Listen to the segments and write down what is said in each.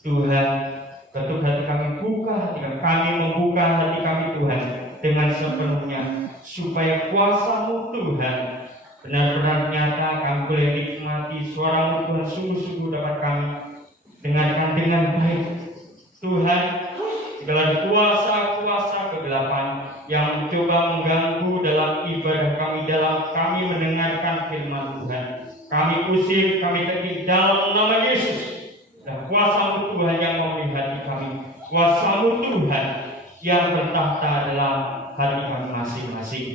Tuhan, ketuk hati kami, buka hati kami membuka hati kami Tuhan dengan sepenuhnya, supaya kuasa-Mu Tuhan benar-benar nyata. Kami boleh nikmati suara-Mu Tuhan, sungguh-sungguh dapat kami dengarkan dengan baik Tuhan. Segala kuasa-kuasa kegelapan yang mencoba mengganggu dalam ibadah kami, dalam kami mendengarkan firman Tuhan, kami usir, kami ketik dalam nama Yesus. Dan kuasa-Mu Tuhan yang memenuhi hati kami, kuasa-Mu Tuhan yang bertahta dalam hati kami masing-masing.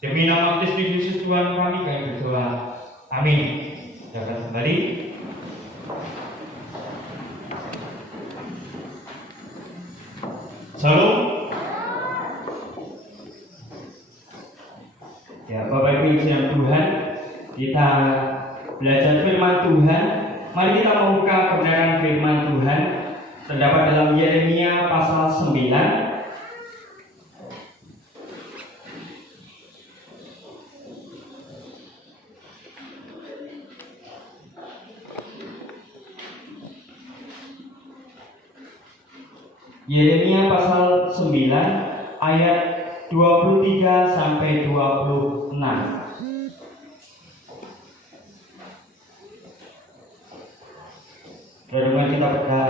Demi nama Kristus Yesus Tuhan kami berdoa. Amin. Dapat kembali. Salam. Ya, Bapak Ibu yang Tuhan, kita belajar firman Tuhan. Mari kita membuka kebenaran firman Tuhan terdapat dalam Yeremia pasal 9. Yeremia pasal 9 ayat 23 sampai 26. Renungan kita pada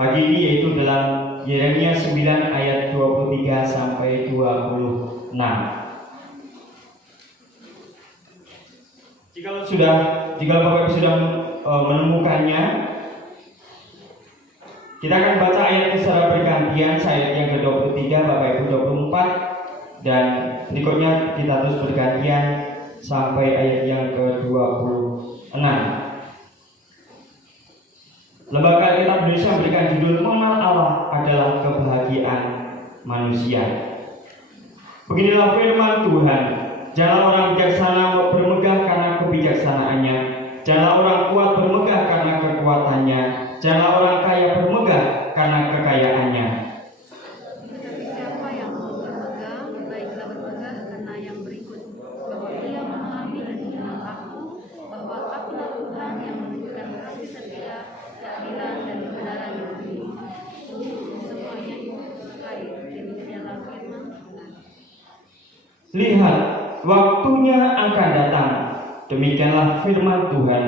pagi ini yaitu dalam Yeremia 9 ayat 23 sampai 26. Jika Bapak Ibu sudah menemukannya, kita akan baca ayatnya secara bergantian. Ayat yang ke-23, Bapak Ibu 24, dan berikutnya kita terus bergantian sampai ayat yang ke-26. Lembaga Alkitab Indonesia memberikan judul "Mengenal Allah adalah Kebahagiaan Manusia". Beginilah firman Tuhan: janganlah orang bijaksana bermegah karena kebijaksanaannya, janganlah orang kuat bermegah karena kekuatannya, janganlah orang kaya bermegah karena kekayaannya. Tetapi siapa yang mau bermegah, baiklah bermegah karena yang berikut, bahwa ia memahami dan mengenal aku, bahwa akulah Tuhan yang menunjukkan kasih setia, keadilan dan kebenaran di bumi. Semuanya itu kait, demikianlah firman Tuhan. Lihat, waktunya akan datang, demikianlah firman Tuhan,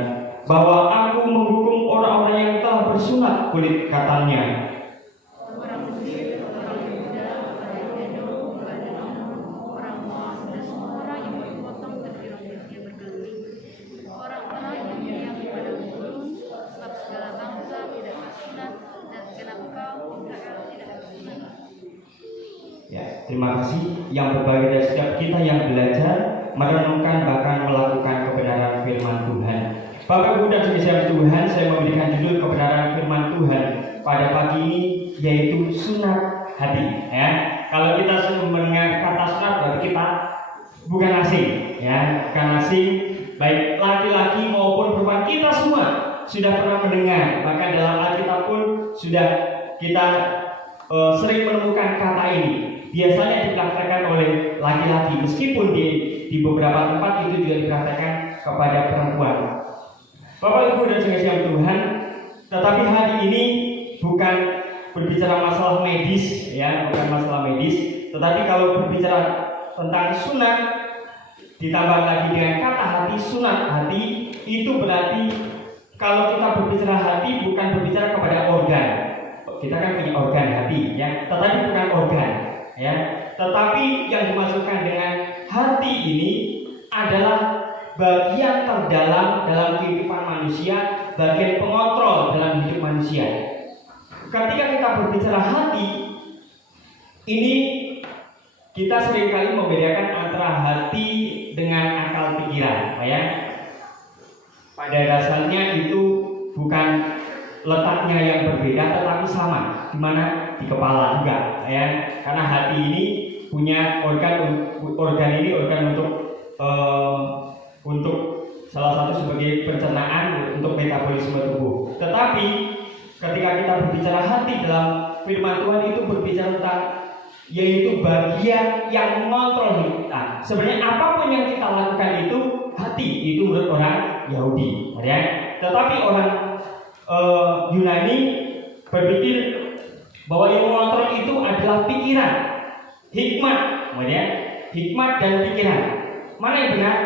bahwa aku menghukum orang-orang yang telah bersunat kulit katanya. Orang Mesir, orang Yehuda, orang Edom, orang Moab, dan semua orang yang berpotong terkira-kira berkeliling, orang-orang yang pada gurun, sebab segala bangsa tidak bersunat dan segenap kaum Israel tidak bersunat. Ya, terima kasih yang berbahagia dari setiap kita yang belajar, merenungkan, bahkan melakukan kebenaran firman Tuhan. Bapak Ibu dan saudara Tuhan, saya memberikan judul kebenaran firman Tuhan pada pagi ini, yaitu sunat hati. Ya, kalau kita sudah mendengar kata sunat, berarti kita bukan asing, ya, bukan asing. Baik laki-laki maupun perempuan, kita semua sudah pernah mendengar. Bahkan dalam Alkitab pun sudah kita sering menemukan kata ini. Biasanya dipraktekkan oleh laki-laki, meskipun di beberapa tempat itu juga dipraktekkan kepada perempuan. Bapak Ibu dan saudara Tuhan, tetapi hari ini bukan berbicara masalah medis, ya, bukan masalah medis. Tetapi kalau berbicara tentang sunat, ditambah lagi dengan kata hati, sunat hati, itu berarti kalau kita berbicara hati bukan berbicara kepada organ. Kita kan punya organ hati, ya, tetapi bukan organ, ya. Tetapi yang dimasukkan dengan hati ini adalah bagian terdalam dalam kehidupan manusia, bagian pengontrol dalam hidup manusia. Ketika kita berbicara hati, ini kita seringkali membedakan antara hati dengan akal pikiran, ya. Pada dasarnya itu bukan letaknya yang berbeda, tetapi sama, di mana di kepala juga, ya. Karena hati ini punya organ ini untuk salah satu sebagai pencernaan, untuk metabolisme tubuh. Tetapi ketika kita berbicara hati dalam firman Tuhan, itu berbicara tentang yaitu bagian yang mengontrol kita. Sebenarnya apapun yang kita lakukan itu hati, itu menurut orang Yahudi, ya. Tetapi orang Yunani berpikir bahwa ilmu pengetahuan itu adalah pikiran, hikmat, hikmat dan pikiran. Mana yang benar?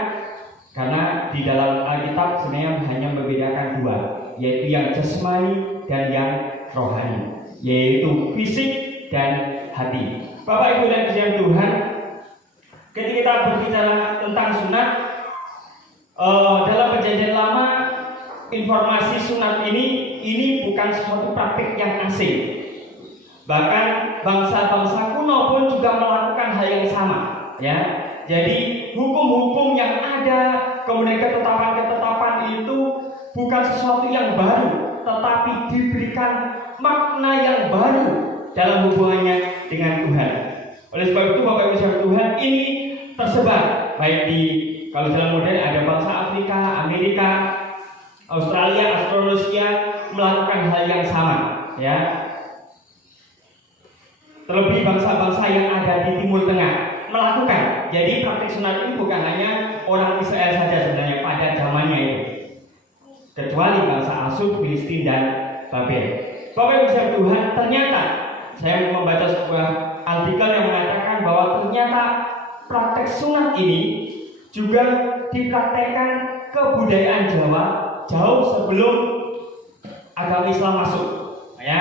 Karena di dalam Alkitab sebenarnya hanya membedakan dua, yaitu yang jasmani dan yang rohani, yaitu fisik dan hati. Bapak Ibu dan Saudara Tuhan, ketika kita berbicara tentang sunat, dalam Perjanjian Lama, informasi sunat ini bukan suatu praktik yang asing. Bahkan bangsa-bangsa kuno pun juga melakukan hal yang sama, ya. Jadi hukum-hukum yang ada, kemudian ketetapan-ketetapan itu bukan sesuatu yang baru, tetapi diberikan makna yang baru dalam hubungannya dengan Tuhan. Oleh sebab itu Bapak Ibu Saudara Tuhan, ini tersebar baik di, kalau dalam modern ada bangsa Afrika, Amerika, Australia, Australasia melakukan hal yang sama, ya. Terlebih bangsa-bangsa yang ada di Timur Tengah melakukan. Jadi praktik sunat ini bukan hanya orang Israel saja sebenarnya pada zamannya itu, kecuali bangsa Asyur, Filistin dan Babel. Bapak Ibu Saudara Tuhan, ternyata saya membaca sebuah artikel yang mengatakan bahwa ternyata praktek sunat ini juga dipraktekkan kebudayaan Jawa jauh sebelum agama Islam masuk, ya.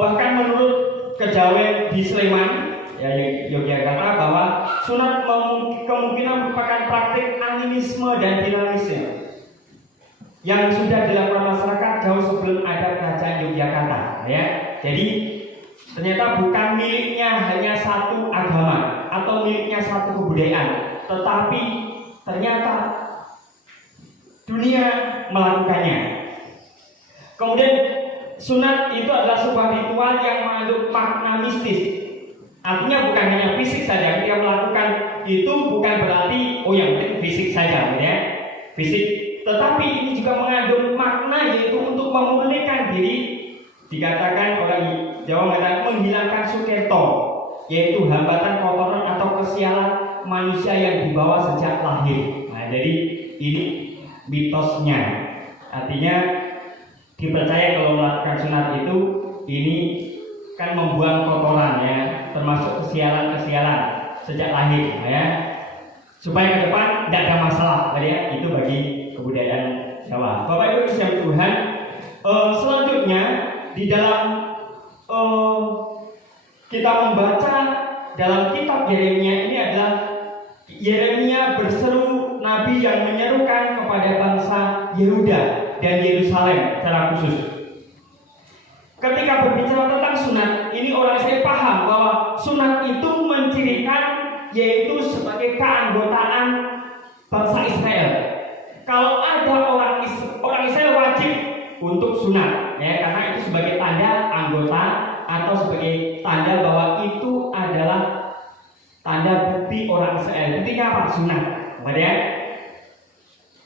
Bahkan menurut kejawen di Sleman, ya, Yogyakarta, bahwa sunat kemungkinan merupakan praktik animisme dan dinamisme yang sudah dilakukan masyarakat jauh sebelum ada kerajaan Yogyakarta, ya. Jadi ternyata bukan miliknya hanya satu agama atau miliknya satu kebudayaan, tetapi ternyata dunia melakukannya. Kemudian sunat itu adalah sebuah ritual yang mengandung makna mistis. Artinya bukan hanya fisik saja. Ketika melakukan itu bukan berarti yang penting fisik saja, ya, fisik. Tetapi ini juga mengandung makna, yaitu untuk memulihkan diri. Dikatakan orang Jawa mengatakan menghilangkan sukerto, yaitu hambatan, kotoran atau kesialan manusia yang dibawa sejak lahir. Nah, jadi ini mitosnya. Artinya dipercaya kalau melakukan sunat itu ini kan membuang kotoran, ya, termasuk kesialan-kesialan sejak lahir, ya, supaya ke depan tidak ada masalah, ya. Itu bagi kebudayaan Jawa. Bapak Ibu sekalian Tuhan, selanjutnya di dalam kita membaca dalam kitab Yeremia, ini adalah Yeremia berseru nabi yang menyerukan kepada bangsa Yehuda dan Yerusalem secara khusus. Ketika berbicara tentang sunat, ini orang saya paham bahwa sunat itu mencirikan, yaitu sebagai keanggotaan bangsa Israel. Kalau ada orang Israel wajib untuk sunat, ya, karena itu sebagai tanda anggota atau sebagai tanda bahwa itu adalah tanda bukti orang Israel. Buktinya apa? Sunat, ya.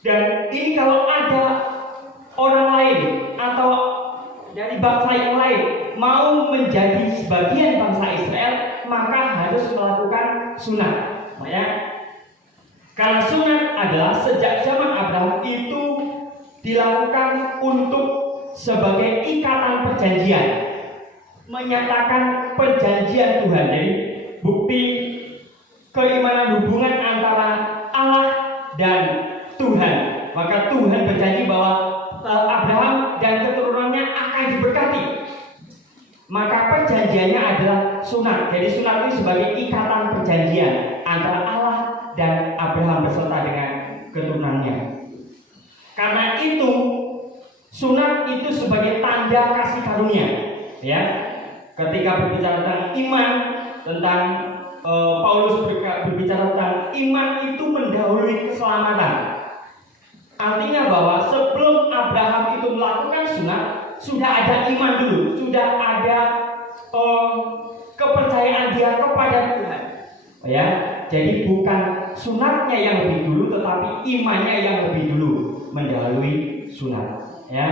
Dan ini kalau ada orang lain atau dari bangsa yang lain mau menjadi sebagian bangsa Israel, maka harus melakukan sunat, ya. Karena sunat adalah sejak zaman Abraham itu dilakukan untuk sebagai ikatan perjanjian, menyatakan perjanjian Tuhan. Jadi bukti keimanan hubungan antara Allah dan Tuhan. Maka Tuhan berjanji bahwa Abraham dan keturunannya akan diberkati. Maka perjanjiannya adalah sunat. Jadi sunat ini sebagai ikatan perjanjian antara Allah dan Abraham beserta dengan keturunannya. Karena itu sunat itu sebagai tanda kasih karunia, ya. Ketika berbicara tentang iman, tentang Paulus berbicara tentang iman itu mendahului keselamatan. Artinya bahwa sebelum Abraham itu melakukan sunat, sudah ada iman dulu, sudah ada kepercayaan dia kepada Tuhan, ya. Jadi bukan sunatnya yang lebih dulu, tetapi imannya yang lebih dulu mendahului sunat, ya.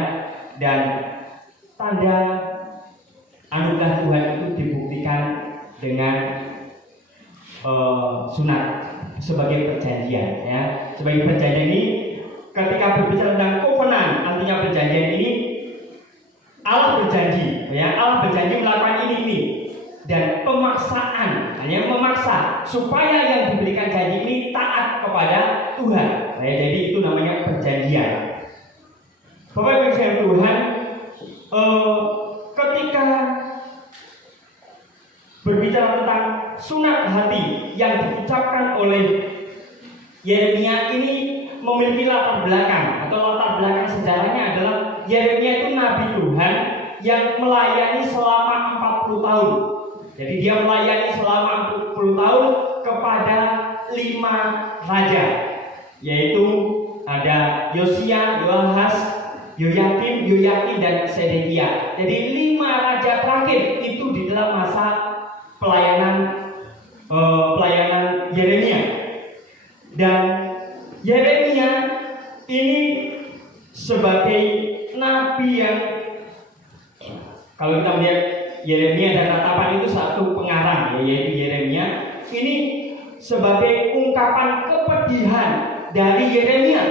Dan tanda anugerah Tuhan itu dibuktikan dengan sunat sebagai perjanjian, ya. Sebagai perjanjian ini ketika berbicara tentang covenant, artinya perjanjian ini, Allah berjanji, ya, Allah berjanji melakukan ini, dan pemaksaan, hanya memaksa supaya yang diberikan janji ini taat kepada Tuhan. Nah, jadi itu namanya perjanjian. Bapak Ibu sekalian Tuhan, ketika berbicara tentang sunat hati yang diucapkan oleh Yeremia ini memiliki latar belakang, atau latar belakang sejarahnya adalah Yeremia itu nabi Tuhan yang melayani selama 40 tahun. Jadi dia melayani selama 40 tahun kepada 5 raja, yaitu ada Yosia, Yoahas, Yoyakim, Yoyakin, dan Sedekia. Jadi 5 raja terakhir itu di dalam masa pelayanan Yeremia. Dan Yeremia ini sebagai nabi yang, kalau kita melihat Yeremia dan Ratapan itu satu pengarang, yaitu Yeremia, ini sebagai ungkapan kepedihan dari Yeremia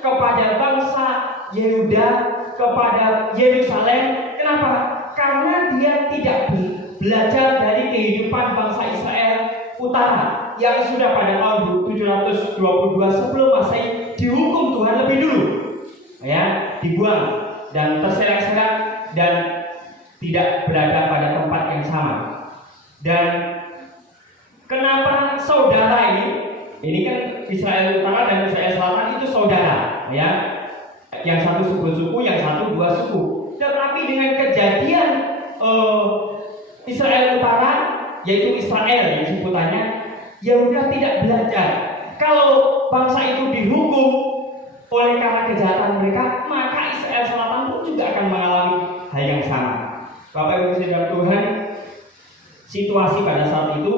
kepada bangsa Yehuda, kepada Yerusalem. Kenapa? Karena dia tidak belajar dari kehidupan bangsa Israel utara yang sudah pada tahun 722 sebelum Masehi dihukum Tuhan lebih dulu, ya, dibuang dan terserak-serak dan tidak berada pada tempat yang sama. Dan kenapa saudara ini kan Israel Utara dan Israel Selatan itu saudara, ya, yang satu suku, yang satu 2 suku. Tetapi dengan kejadian Israel Utara, yaitu Israel yang sebutannya, Yehuda tidak belajar. Kalau bangsa itu dihukum oleh karena kejahatan mereka, maka Israel Selatan pun juga akan mengalami hal yang sama. Bapak Ibu sekalian Tuhan, situasi pada saat itu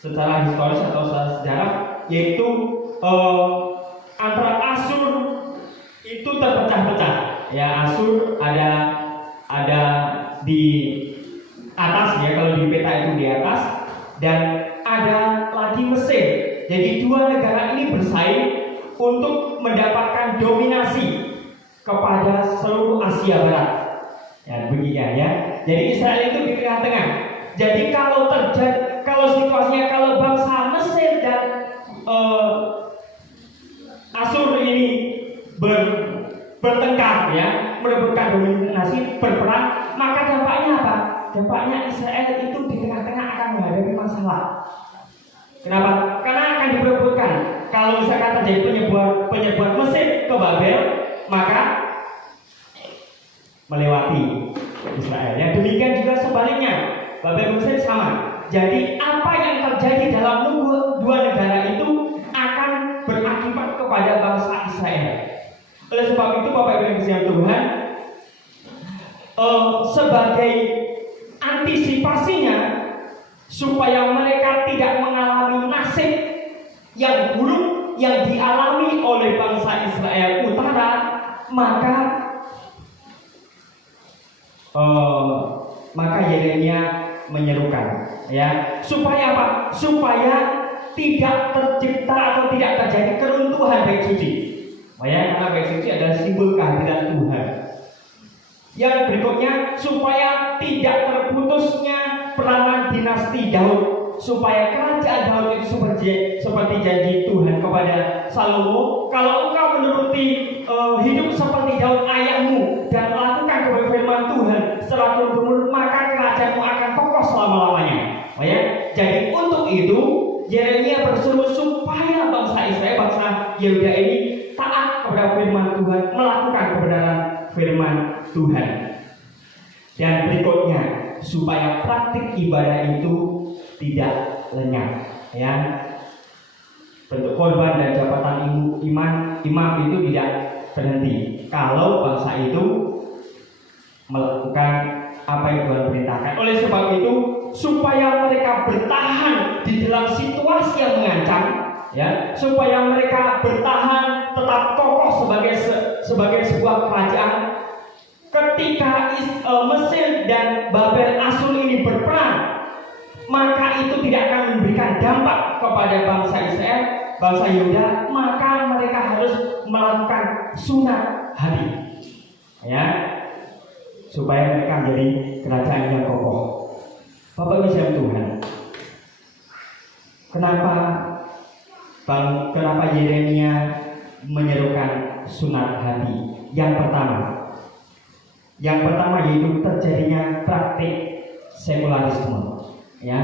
secara historis atau secara sejarah, yaitu antara Asyur itu terpecah-pecah. Ya, Asyur ada di atas, ya, kalau di peta itu di atas, dan ada lagi Mesir. Jadi 2 negara ini bersaing untuk mendapatkan dominasi kepada seluruh Asia Barat. Ya, begini ya. Jadi Israel itu di tengah-tengah. Jadi kalau situasinya, kalau bangsa Mesir dan Asyur ini bertengkar, ya, merebutkan dominasi, berperang, maka dampaknya apa? Dampaknya Israel itu di tengah-tengah akan menghadapi masalah. Kenapa? Karena akan diperebutkan. Kalau misalkan terjadi penyebuan Mesir ke Babel, maka melewati Israel. Yang demikian juga sebaliknya, Babel Mesir sama. Jadi apa yang terjadi dalam 2 negara itu akan berakibat kepada bangsa Israel. Oleh sebab itu, Bapak Ibu yang dikasihi Tuhan, sebagai antisipasinya supaya mereka tidak mengalami nasib yang buruk yang dialami oleh bangsa Israel Utara, maka Yeremia menyerukan, ya, supaya apa? Supaya tidak tercipta atau tidak terjadi keruntuhan bait suci. Ya, karena bait suci adalah simbol kehadiran Tuhan. Yang berikutnya, supaya tidak terputusnya peranan dinasti Daud, supaya kerajaan Daud itu seperti janji Tuhan kepada Salomo, kalau engkau menuruti hidup seperti Daud ayahmu dan melakukan kepada firman Tuhan setelah turun-temurun, maka kerajaanmu akan kokoh selama-lamanya. Ya, jadi untuk itu Yeremia berseru supaya bangsa Israel, bangsa Yehuda ini taat kepada firman Tuhan, melakukan kebenaran firman Tuhan. Dan berikutnya, supaya praktik ibadah itu tidak lenyap, ya. Bentuk korban dan jabatan imam itu tidak berhenti kalau bangsa itu melakukan apa yang Tuhan perintahkan. Oleh sebab itu, supaya mereka bertahan di dalam situasi yang mengancam, ya, supaya mereka bertahan tetap kokoh sebagai sebuah kerajaan. Ketika Mesir dan Babel Asyur ini berperang, maka itu tidak akan memberikan dampak kepada bangsa Israel, bangsa Yehuda. Maka mereka harus melakukan sunat hati, ya, supaya mereka menjadi kerajaan yang kokoh. Bapak Ibu sekalian Tuhan, kenapa Yeremia menyerukan sunat hati? Yang pertama yaitu terjadinya praktik sekularisme. Ya,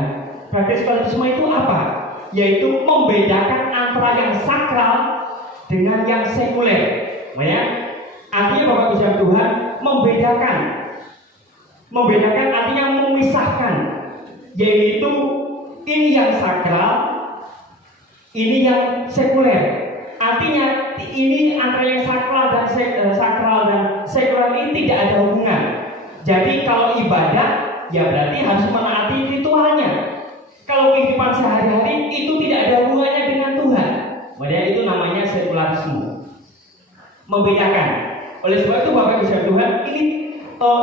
praktik sekularisme itu apa? Yaitu membedakan antara yang sakral dengan yang sekuler. Ya, artinya Bapak Ibu sekalian Tuhan, membedakan artinya memisahkan, yaitu ini yang sakral, ini yang sekuler. Artinya ini antara yang sakral dan sekuler ini tidak ada hubungan. Jadi kalau ibadah ya berarti harus menaati ritualnya. Kalau kehidupan sehari-hari itu tidak ada hubungannya dengan Tuhan, maka itu namanya sekularisme. Membedakan. Oleh sebab itu Bapak Ibu sekalian Tuhan,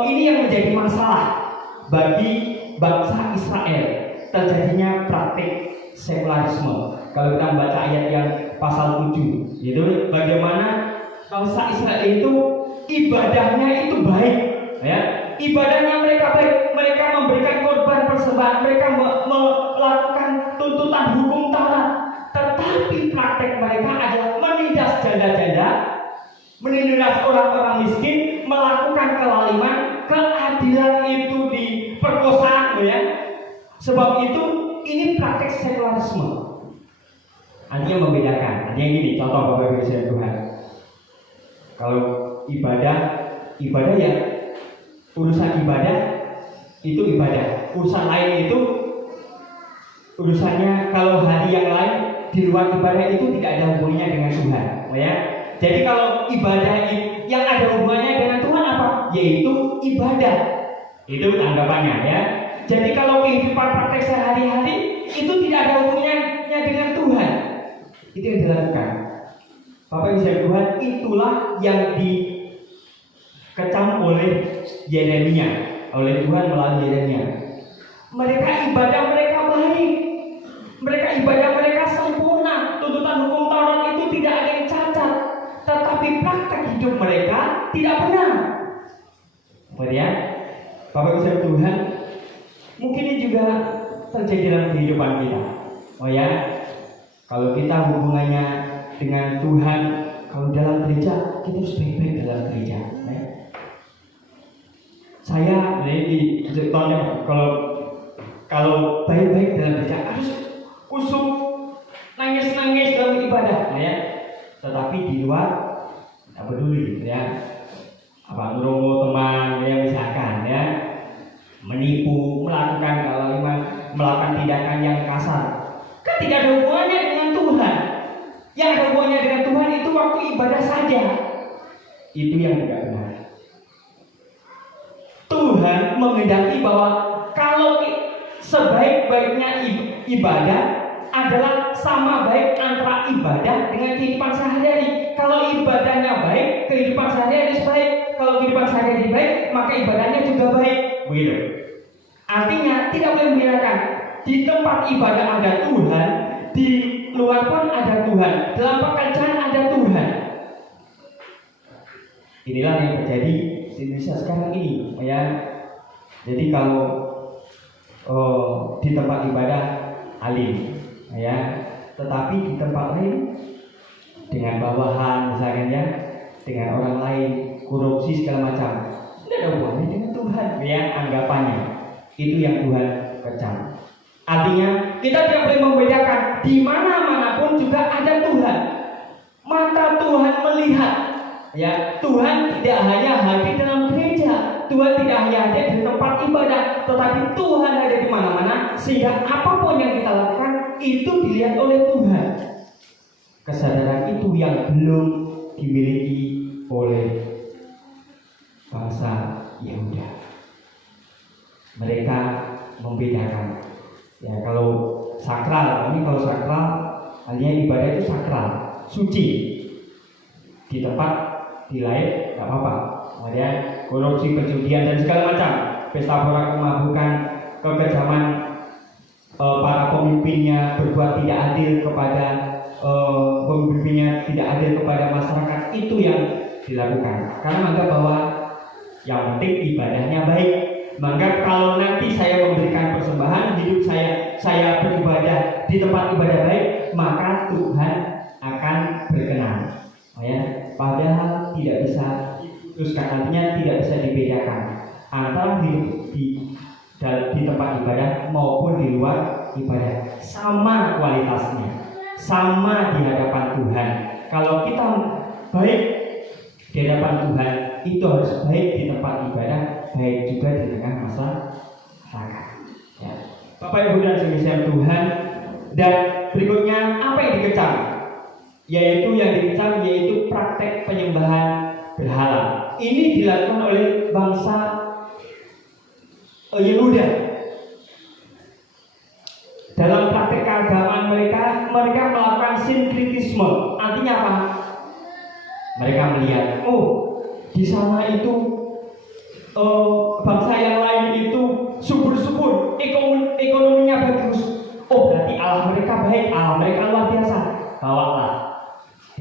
ini yang menjadi masalah bagi bangsa Israel, terjadinya praktik sekularisme. Kalau kita membaca ayat yang pasal 7, itu bagaimana bangsa Israel itu ibadahnya itu baik, ya. Ibadahnya mereka baik, mereka memberikan korban persembahan, mereka melakukan tuntutan hukum Taurat, tetapi praktek mereka adalah menindas janda-janda, menindas orang-orang miskin, melakukan kelaliman, keadilan itu diperkosa, ya. Sebab itu ini praktek sekularisme. Artinya membedakan. Artinya gini, contoh Bapak Ibu sekalian Tuhan. Kalau ibadah ya, urusan ibadah itu ibadah. Urusan lain itu urusannya. Kalau hari yang lain di luar ibadah itu tidak ada hubungannya dengan Tuhan, ya. Jadi kalau ibadah yang ada hubungannya dengan Tuhan apa? Yaitu ibadah. Itu tanggapannya, ya. Jadi kalau kehidupan praktek sehari-hari itu tidak ada hubungannya dengan Tuhan, itu yang dilakukan. Bapak Ibu sekalian Tuhan, itulah yang dikecam oleh Yeremia, oleh Tuhan melalui Yeremia. Mereka ibadah mereka baik, mereka ibadah mereka sempurna, tuntutan hukum Taurat itu tidak ada yang cacat, tetapi praktek hidup mereka tidak benar. Kemudian Bapak Ibu sekalian Tuhan, mungkin ini juga terjadi dalam kehidupan kita. Oh ya, kalau kita hubungannya dengan Tuhan, kalau dalam gereja kita harus baik-baik dalam gereja. Ya. Saya ini contohnya kalau baik-baik dalam gereja harus kusuk, nangis-nangis dalam ibadah, ya. Tetapi di luar tidak peduli, ya. Apa ngerongo teman, ya misalkan, ya. Menipu, melakukan kelaliman, melakukan tindakan yang kasar, kan tidak ada hubungannya dengan Tuhan. Yang ada hubungannya dengan Tuhan itu waktu ibadah saja. Itu yang tidak benar. Tuhan menghendaki bahwa kalau sebaik-baiknya ibadah adalah sama baik antara ibadah dengan kehidupan sehari-hari. Kalau ibadahnya baik, kehidupan sehari-hari baik. Kalau kehidupan sehari-hari baik, maka ibadahnya juga baik. Begitu. Artinya tidak boleh membedakan. Di tempat ibadah ada Tuhan, di luar pun ada Tuhan, dalam pekerjaan ada Tuhan. Inilah yang terjadi di Indonesia sekarang ini, ya. Jadi kalau di tempat ibadah alim, ya, tetapi di tempat lain dengan bawahan, misalkan, ya, dengan orang lain, korupsi segala macam, tidak ada hubungannya dengan Tuhan, ya, anggapannya. Itu yang Tuhan kecam. Artinya kita tidak boleh membedakan. Di mana-manapun juga ada Tuhan. Mata Tuhan melihat, ya. Tuhan tidak hanya hadir dalam gereja, Tuhan tidak hanya hadir di tempat ibadah, tetapi Tuhan ada di mana-mana, sehingga apapun yang kita lakukan itu dilihat oleh Tuhan. Kesadaran itu yang belum dimiliki oleh bangsa Yehuda. Mereka membedakan. Ya, kalau sakral, kalau sakral, artinya ibadah itu sakral, suci. Di tempat, di lain, tidak apa-apa. Kemudian korupsi, perjudian dan segala macam, pesta pora kemabukan, kekejaman para pemimpinnya berbuat tidak adil kepada pemimpinnya, tidak adil kepada masyarakat, itu yang dilakukan karena menganggap bahwa yang penting ibadahnya baik. Menganggap kalau nanti saya memberikan persembahan, hidup saya beribadah di tempat ibadah baik, maka Tuhan akan berkenan. Ya, padahal tidak bisa diputuskan, artinya tidak bisa dibedakan antara hidup di tempat ibadah maupun di luar ibadah. Sama kualitasnya, sama di hadapan Tuhan. Kalau kita baik di hadapan Tuhan, itu harus baik di tempat ibadah, baik juga di tengah masyarakat. Ya. Bapak Ibu dan saudara Tuhan, dan berikutnya apa yang dikecam? Yaitu praktek penyembahan berhala. Ini dilakukan oleh bangsa Yehuda. Dalam praktek keagamaan mereka melakukan sinkretisme. Artinya apa? Mereka melihat, di sana itu bangsa yang lain itu subur-subur, ekonominya bagus. Berarti Allah mereka baik, Allah mereka luar biasa. Bawalah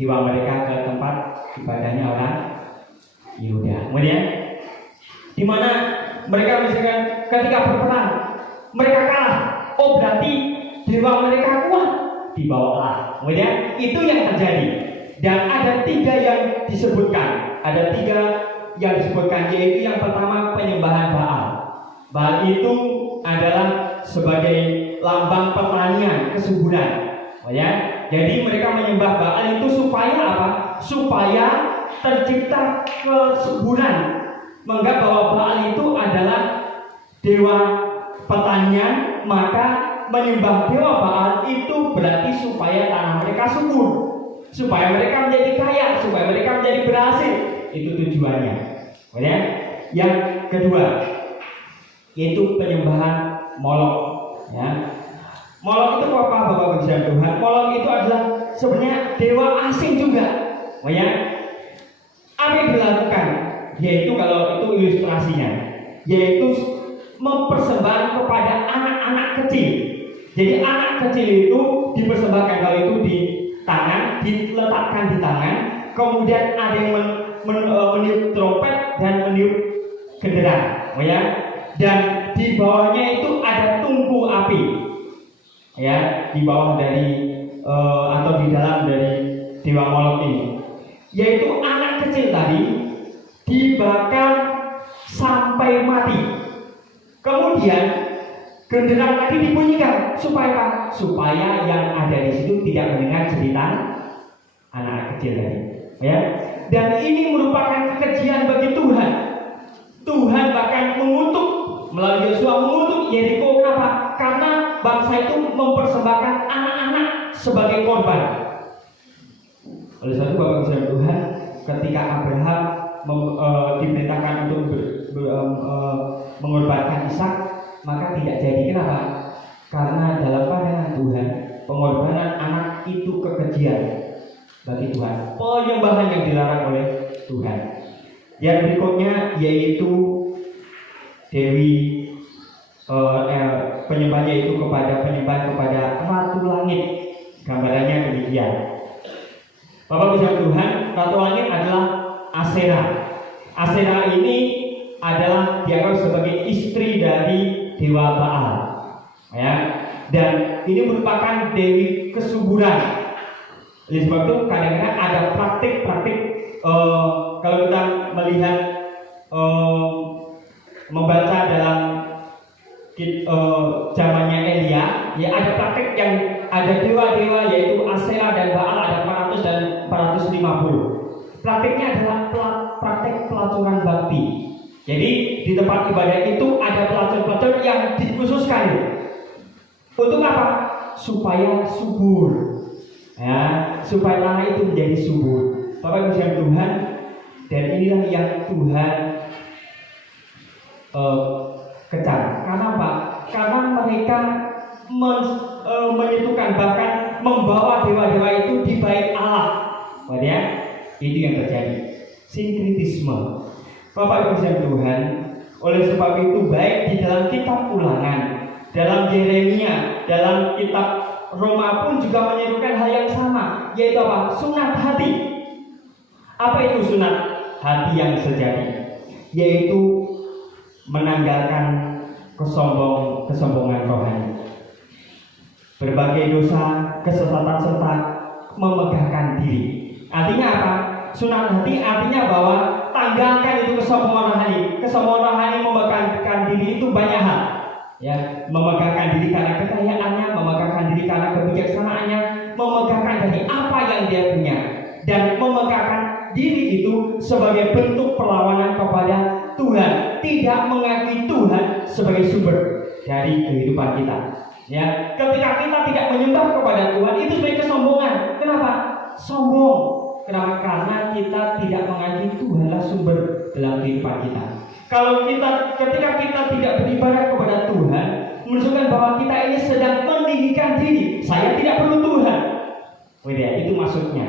dewa mereka ke tempat ibadahnya orang Yehuda. Kemudian di mana mereka misalkan ketika berperang mereka kalah, berarti dewa mereka kuat, dibawalah. Kemudian itu yang terjadi. Dan ada tiga yang disebutkan, yaitu yang pertama penyembahan Baal. Baal itu adalah sebagai lambang pertanian, kesuburan. Ya, jadi mereka menyembah Baal itu supaya apa? Supaya tercipta kesuburan. Menganggap bahwa Baal itu adalah dewa pertanian, maka menyembah dewa Baal itu berarti supaya tanah mereka subur, supaya mereka menjadi kaya, supaya mereka menjadi berhasil. Itu tujuannya. Ya. Yang kedua yaitu penyembahan Molok. Ya. Molok itu apa, Bapak Ibu dan Tuhan? Molok itu adalah sebenarnya dewa asing juga. Ya. Apa yang dilakukan? Yaitu kalau itu ilustrasinya, yaitu mempersembahkan kepada anak-anak kecil. Jadi anak kecil itu dipersembahkan, kalau itu di tangan, diletakkan di tangan, kemudian ada yang meniup trompet dan meniup genderang, ya. Dan di bawahnya itu ada tungku api, ya, di bawah dari atau di dalam dari dewa Molok ini, yaitu anak kecil tadi dibakar sampai mati. Kemudian genderang tadi dibunyikan supaya apa? Supaya yang ada di situ tidak mendengar cerita anak kecil tadi, ya. Dan ini merupakan kekejian bagi Tuhan. Tuhan bahkan mengutuk melalui Yosua, mengutuk Yeriko. Kenapa? Karena bangsa itu mempersembahkan anak-anak sebagai korban. Oleh sebab itu Bapak Ibu Tuhan, ketika Abraham diperintahkan untuk mengorbankan Ishak, maka tidak jadi. Kenapa? Karena dalam pandangan Tuhan pengorbanan anak itu kekejian bagi Tuhan, penyembahan yang dilarang oleh Tuhan. Yang berikutnya yaitu Dewi penyembahnya itu penyembahan kepada Ratu Langit. Gambarannya demikian. Bapak Ibu Tuhan, Ratu Langit adalah Asera. Asera ini adalah dianggap sebagai istri dari dewa Baal, ya. Dan ini merupakan dewi kesuburan. Oleh sebab itu kadang-kadang ada praktik-praktik kalau kita melihat membaca dalam zamannya Elia, ya, ada praktik yang ada dewa-dewa yaitu Asera dan Baal, ada 400 dan 450. Praktiknya adalah praktik pelacuran bakti. Jadi di tempat ibadah itu ada pelacur-pelacur yang dikhususkan. Untuk apa? Supaya subur, ya, supaya tanah itu menjadi subur. Bapak Ibu Tuhan, dan inilah yang Tuhan kecam. Karena apa? Karena mereka menyatukan, bahkan membawa dewa-dewa itu di bait Allah. Ya, itu yang terjadi. Sinkretisme. Bapak Ibu Tuhan, oleh sebab itu baik di dalam kitab Ulangan, dalam Yeremia, dalam kitab Roma pun juga menyerukan hal yang sama, yaitu apa? Sunat hati. Apa itu sunat? hati yang sejati, yaitu menanggalkan kesombongan rohani. Berbagai dosa, kesesatan serta memegahkan diri. Artinya apa? Sunat hati artinya bahwa tanggalkan itu kesombongan rohani. Kesombongan rohani memegahkan diri itu banyak hal. Ya, memegahkan diri karena kekayaannya, memegahkan diri karena kebijaksanaannya, memegahkan dari apa yang dia punya, dan memegahkan diri itu sebagai bentuk perlawanan kepada Tuhan, tidak mengakui Tuhan sebagai sumber dari kehidupan kita. Ya, ketika kita tidak menyembah kepada Tuhan, itu sebagai kesombongan. Kenapa? Sombong. Kenapa? Karena kita tidak mengakui Tuhanlah sumber dalam kehidupan kita. Kalau ketika kita tidak beribadah kepada Tuhan, menunjukkan bahwa kita ini sedang meninggikan diri. Saya tidak perlu Tuhan. Itu maksudnya.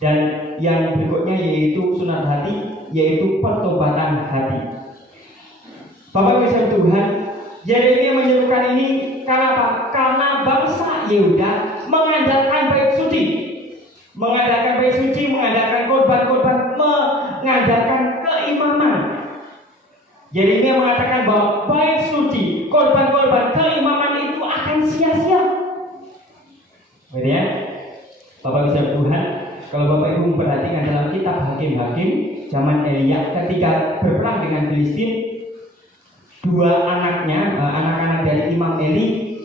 Dan yang berikutnya yaitu sunat hati, yaitu pertobatan hati. Bapak Yesus Tuhan, Yeremia menyerukan ini karena apa? Karena bangsa Yehuda mengadakan bait suci, mengadakan korban-korban, mengadakan keimaman. Yeremia mengatakan bahwa bait suci, korban-korban, keimaman itu akan sia-sia. Bapak Yesus Tuhan, kalau Bapak Ibu memperhatikan dalam kitab Hakim-Hakim zaman Elia ketika berperang dengan Filistin, dua anaknya, anak-anak dari Imam Eli,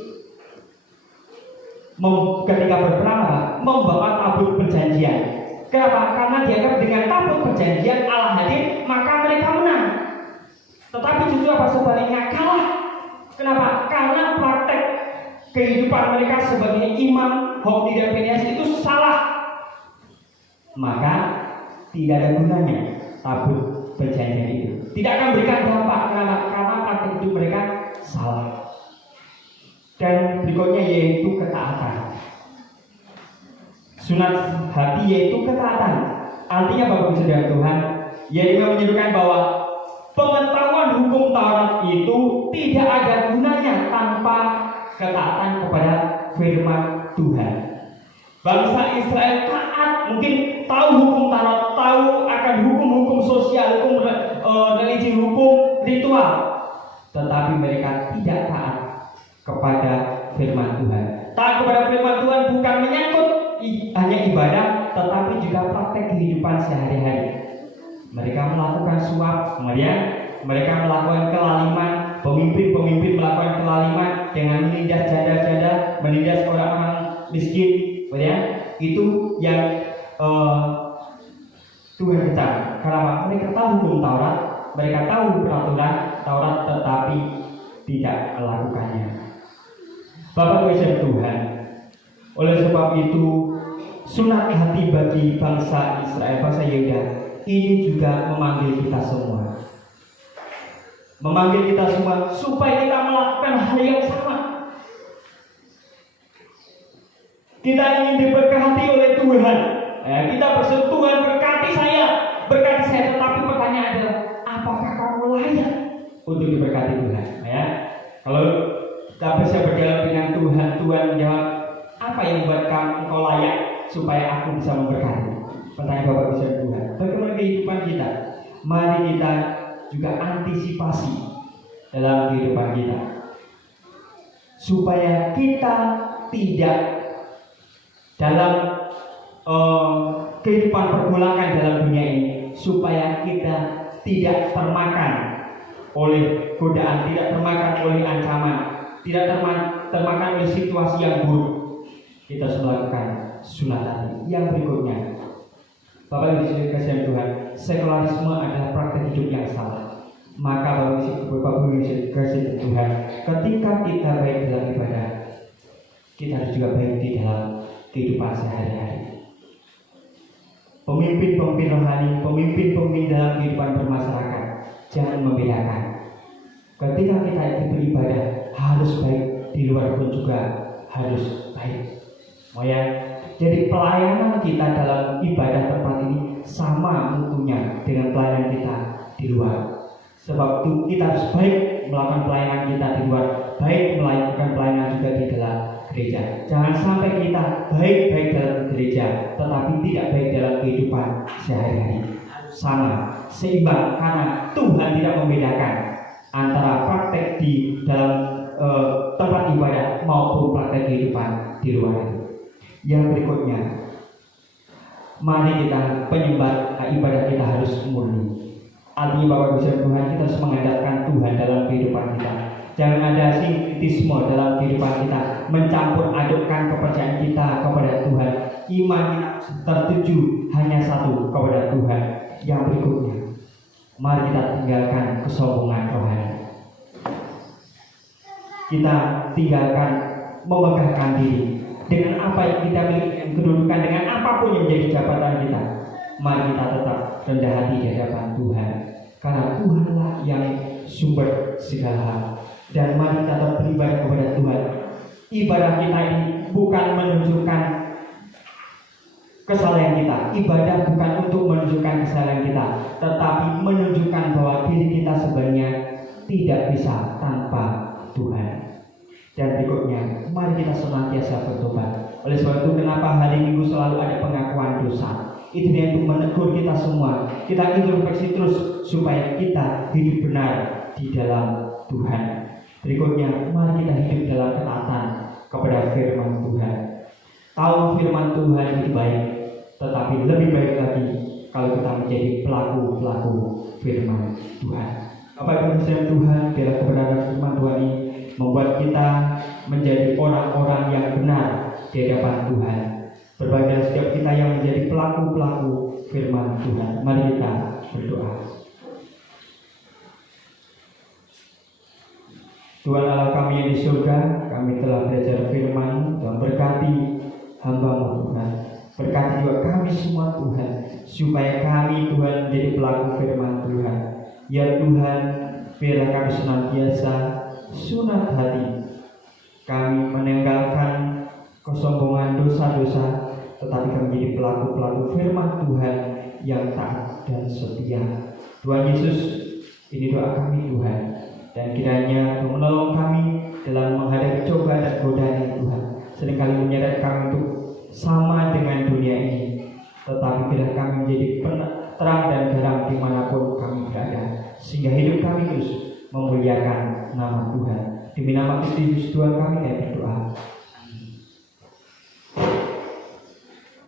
ketika berperang membawa tabut perjanjian. Kenapa? Karena dianggap dengan tabut perjanjian Allah hadir, maka mereka menang. Tetapi justru sebaliknya kalah. Kenapa? Karena praktek kehidupan mereka sebagai imam, Hofni dan Finehas itu salah. Maka tidak ada gunanya tabut perjanjian itu. Tidak akan berikan dampak. Kenapa? Karena praktek hidup mereka salah. Dan berikutnya yaitu ketaatan. Sunat hati yaitu ketaatan. Artinya Bapak Ibu Saudara Tuhan, Yeremia menunjukkan bahwa pengetahuan hukum Taurat itu tidak ada gunanya tanpa ketaatan kepada firman Tuhan. Bangsa Israel taat, mungkin tahu hukum Taurat, tahu akan hukum-hukum sosial, hukum religi, hukum ritual, tetapi mereka tidak taat kepada firman Tuhan. Taat kepada firman Tuhan bukan menyangkut hanya ibadah, tetapi juga praktek kehidupan sehari-hari. Mereka melakukan suap, kemudian mereka melakukan kelaliman, pemimpin melakukan kelaliman dengan menindas janda-janda, menindas orang-orang miskin. Itu yang Tuhan kecam. Karena mereka tahu hukum Taurat, mereka tahu peraturan Taurat, tetapi tidak melakukannya. Bapak Yesus Tuhan, oleh sebab itu sunat hati bagi bangsa Israel, bangsa Yehuda ini juga memanggil kita semua, supaya kita melakukan hal yang sama. Kita ingin diberkati oleh Tuhan. Kita berseru, Tuhan berkati saya. Tetapi pertanyaan adalah, apakah kamu layak untuk diberkati Tuhan? Kalau kita bisa berjalan dengan Tuhan, Tuhan menjawab, apa yang membuat engkau layak supaya aku bisa memberkati? Pertanyaan Bapak bisa Tuhan. Bagaimana kehidupan kita? Mari kita juga antisipasi dalam kehidupan kita, supaya kita tidak dalam kehidupan pergolakan dalam dunia ini, supaya kita tidak termakan oleh godaan, tidak termakan oleh ancaman, tidak termakan oleh situasi yang buruk. Kita harus melakukan sunat hati. Yang berikutnya, Bapak Ibu sekalian Tuhan, sekularisme adalah praktek hidup yang salah. Maka Bapak Ibu sekalian Tuhan, ketika kita baik dalam ibadah, kita harus juga baik di dalam kehidupan sehari-hari. Pemimpin rohani, pemimpin dalam kehidupan bermasyarakat, jangan membedakan. Ketika kita beribadah harus baik, di luar pun juga harus baik. Jadi pelayanan kita dalam ibadah tempat ini sama mutunya dengan pelayanan kita di luar. Sebab itu kita harus baik melakukan pelayanan kita di luar, baik melakukan pelayanan juga di dalam gereja. Jangan sampai kita baik dalam gereja, tetapi tidak baik dalam kehidupan sehari-hari. sama, seimbang, karena Tuhan tidak membedakan antara praktek di dalam tempat ibadah maupun praktek kehidupan di luar itu. Yang berikutnya, mari kita penyembah ibadah kita harus murni. Artinya Bapak Ibu Tuhan, kita harus mengandalkan Tuhan dalam kehidupan kita. Jangan ada sinkretisme dalam kehidupan kita, mencampur adukkan kepercayaan kita kepada Tuhan. Iman kita tertuju hanya satu, kepada Tuhan. Yang berikutnya, mari kita tinggalkan kesombongan rohani. Kita tinggalkan memegahkan diri dengan apa yang kita miliki, kedudukan, dengan apapun yang menjadi jabatan kita. Mari kita tetap rendah hati di hadapan Tuhan, karena Tuhanlah yang sumber segala hal. Dan mari kita tetap beribadah kepada Tuhan. Ibadah kita ini bukan menunjukkan kesalahan kita. Ibadah bukan untuk menunjukkan kesalahan kita, tetapi menunjukkan bahwa diri kita sebenarnya tidak bisa tanpa Tuhan. Dan berikutnya, mari kita senantiasa bertobat. Oleh sebab itu, kenapa hari Minggu selalu ada pengakuan dosa? Itu yang untuk menegur kita semua. Kita introspeksi terus supaya kita hidup benar di dalam Tuhan. Berikutnya, mari kita hidup dalam ketaatan kepada firman Tuhan. Tahu firman Tuhan itu baik, tetapi lebih baik lagi kalau kita menjadi pelaku-pelaku firman Tuhan. Bapak Ibu Tuhan, biarlah kebenaran firman Tuhan ini membuat kita menjadi orang-orang yang benar di hadapan Tuhan. Berbahagia setiap kita yang menjadi pelaku-pelaku firman Tuhan. Mari kita berdoa. Tuhan Allah kami yang di surga, kami telah belajar firman dan berkati hamba-Mu Tuhan. Berkati juga kami semua Tuhan, supaya kami Tuhan menjadi pelaku firman Tuhan. Ya Tuhan, biarlah kami senantiasa sunat hati, kami meninggalkan kesombongan dosa-dosa, tetapi kami menjadi pelaku-pelaku firman Tuhan yang taat dan setia. Tuhan Yesus, ini doa kami Tuhan, dan kiranya Tuhan menolong kami dalam menghadapi cobaan dan godaan Tuhan. Seringkali menyeret kami untuk sama dengan dunia ini, tetapi biarlah kami menjadi terang dan garam dimanapun kami berada, sehingga hidup kami terus memuliakan nama Tuhan. Demi nama Kristus Tuhan kami berdoa.